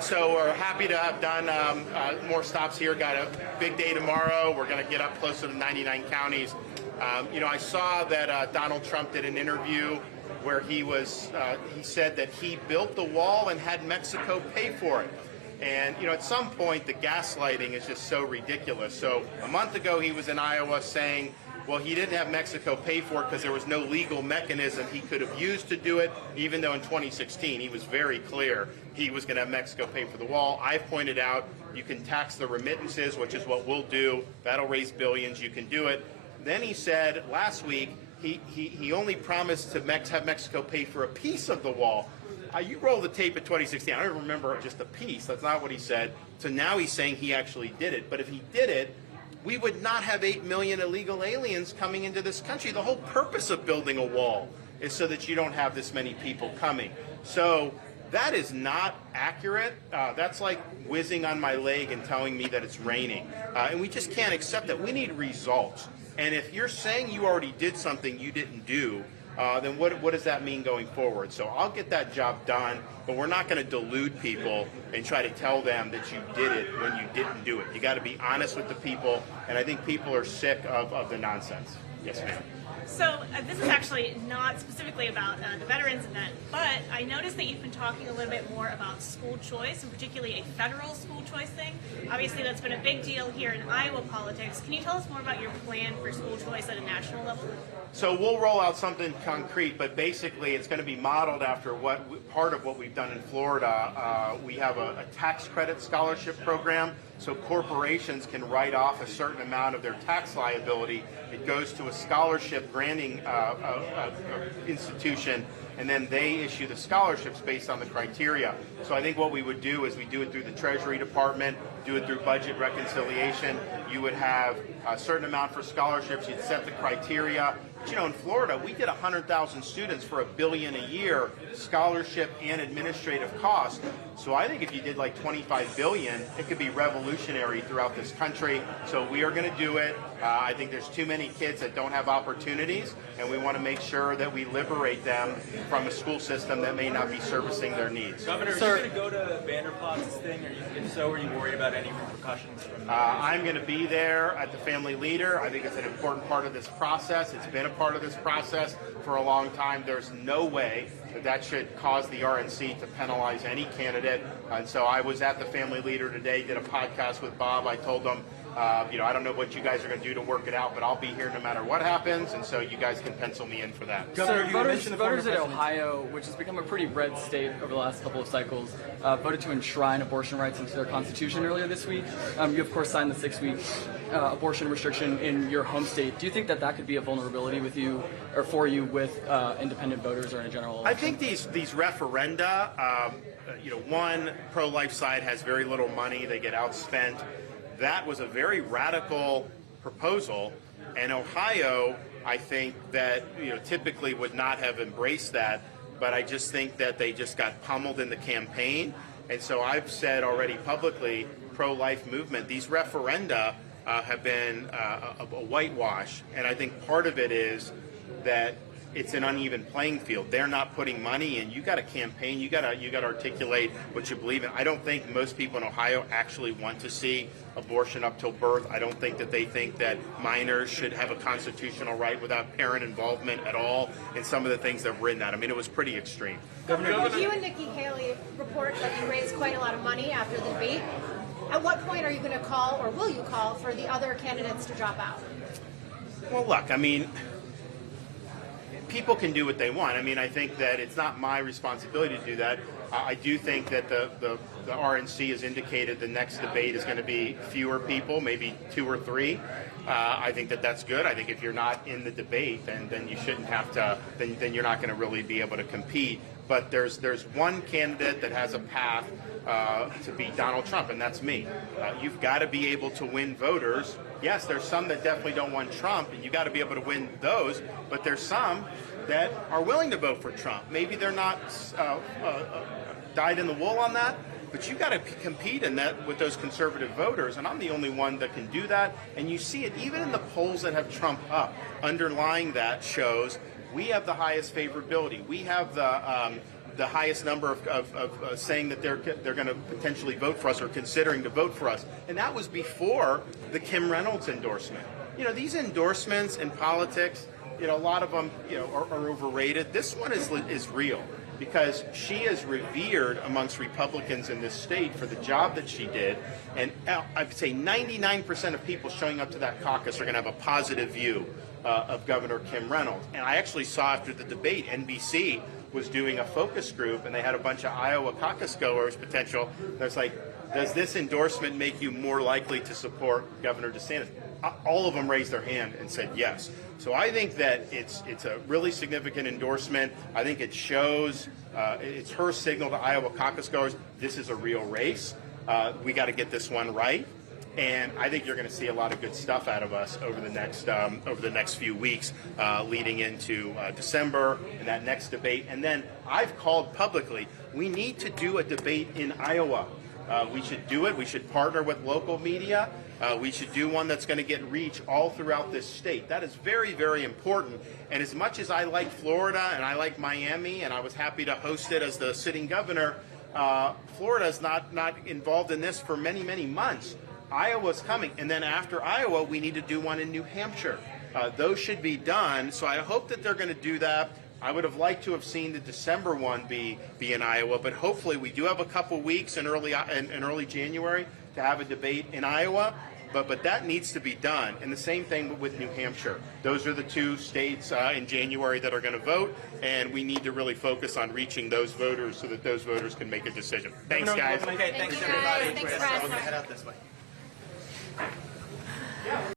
So we're happy to have done more stops here. Got a big day tomorrow. We're going to get up closer to 99 counties. I saw that Donald Trump did an interview where he said that he built the wall and had Mexico pay for it. And, at some point, the gaslighting is just so ridiculous. So a month ago, he was in Iowa saying, well, he didn't have Mexico pay for it because there was no legal mechanism he could have used to do it, even though in 2016 he was very clear he was going to have Mexico pay for the wall. I've pointed out you can tax the remittances, which is what we'll do. That'll raise billions. You can do it. Then he said last week he only promised to have Mexico pay for a piece of the wall. You roll the tape at 2016. I don't remember just a piece. That's not what he said. So now he's saying he actually did it. But if he did it, we would not have 8 million illegal aliens coming into this country. The whole purpose of building a wall is so that you don't have this many people coming. So that is not accurate. That's like whizzing on my leg and telling me that it's raining. And we just can't accept that. We need results. And if you're saying you already did something you didn't do, then what does that mean going forward? So I'll get that job done, but we're not going to delude people and try to tell them that you did it when you didn't do it. You got to be honest with the people, and I think people are sick of the nonsense. Yes, ma'am. So this is actually not specifically about the veterans event, but I noticed that you've been talking a little bit more about school choice, and particularly a federal school choice thing. Obviously, that's been a big deal here in Iowa politics. Can you tell us more about your plan for school choice at a national level? So we'll roll out something concrete, but basically it's going to be modeled after part of what we've done in Florida. We have a tax credit scholarship program, so corporations can write off a certain amount of their tax liability. It goes to a scholarship granting institution, and then they issue the scholarships based on the criteria. So I think what we would do is we do it through the Treasury Department, do it through budget reconciliation. You would have a certain amount for scholarships. You'd set the criteria. But, in Florida, we get 100,000 students for $1 billion a year, scholarship and administrative costs. So I think if you did like $25 billion, it could be revolutionary throughout this country. So we are going to do it. I think there's too many kids that don't have opportunities, and we want to make sure that we liberate them from a school system that may not be servicing their needs. Governor, are you going to go to Vanderplaats's thing, or if so, are you worried about any repercussions from that? I'm going to be there at the Family Leader. I think it's an important part of this process. It's been a part of this process for a long time. There's no way that should cause the RNC to penalize any candidate. And so I was at the Family Leader today, did a podcast with Bob. I told him, I don't know what you guys are going to do to work it out, but I'll be here no matter what happens, and so you guys can pencil me in for that. Governor, voters in Ohio, which has become a pretty red state over the last couple of cycles, voted to enshrine abortion rights into their constitution earlier this week. You, of course, signed the 6-week abortion restriction in your home state. Do you think that could be a vulnerability with you, or for you, with independent voters or in a general election? I think these referenda, one pro-life side has very little money. They get outspent. That was a very radical proposal, and Ohio, I think that typically would not have embraced that, but I just think that they just got pummeled in the campaign. And so I've said already publicly, pro-life movement, these referenda have been a whitewash, and I think part of it is that it's an uneven playing field. They're not putting money in. You got to campaign. You got to articulate what you believe in. I don't think most people in Ohio actually want to see abortion up till birth. I don't think that they think that minors should have a constitutional right without parent involvement at all. And some of the things that were in that, it was pretty extreme. Governor, you and Nikki Haley report that you raised quite a lot of money after the debate. At what point are you going to call, or will you call, for the other candidates to drop out? Well, look, people can do what they want. I think that it's not my responsibility to do that. I do think that the RNC has indicated the next debate is going to be fewer people, maybe 2 or 3. I think that's good. I think if you're not in the debate, then you shouldn't have to. Then you're not going to really be able to compete. But there's one candidate that has a path to beat Donald Trump, and that's me. You've got to be able to win voters. Yes, there's some that definitely don't want Trump, and you got to be able to win those. But there's some that are willing to vote for Trump. Maybe they're not dyed in the wool on that, but you got to compete in that with those conservative voters, and I'm the only one that can do that. And you see it even in the polls that have Trump up. Underlying that shows we have the highest favorability. We have the the highest number of saying that they're going to potentially vote for us or considering to vote for us. And that was before the Kim Reynolds endorsement. You know, these endorsements in politics, you know, a lot of them, you know, are overrated. This one is real because she is revered amongst Republicans in this state for the job that she did. And I'd say 99% of people showing up to that caucus are going to have a positive view of Governor Kim Reynolds. And I actually saw after the debate, NBC was doing a focus group, and they had a bunch of Iowa caucus goers potential. That's like, does this endorsement make you more likely to support Governor DeSantis? All of them raised their hand and said yes. So I think that it's a really significant endorsement. I think it shows, it's her signal to Iowa caucus goers, this is a real race. We got to get this one right. And I think you're going to see a lot of good stuff out of us over the next few weeks, leading into December and that next debate. And then I've called publicly, we need to do a debate in Iowa. We should do it. We should partner with local media. We should do one that's going to get reach all throughout this state. That is very, very important. And as much as I like Florida and I like Miami, and I was happy to host it as the sitting governor, Florida is not involved in this for many, many months. Iowa's coming, and then after Iowa, we need to do one in New Hampshire. Those should be done, so I hope that they're going to do that. I would have liked to have seen the December one be in Iowa, but hopefully we do have a couple weeks in early January to have a debate in Iowa. But that needs to be done, and the same thing with New Hampshire. Those are the two states in January that are going to vote, and we need to really focus on reaching those voters so that those voters can make a decision. Thanks, guys. Okay, thanks you, guys. everybody. Thanks, I'm Russ. going to head out this way.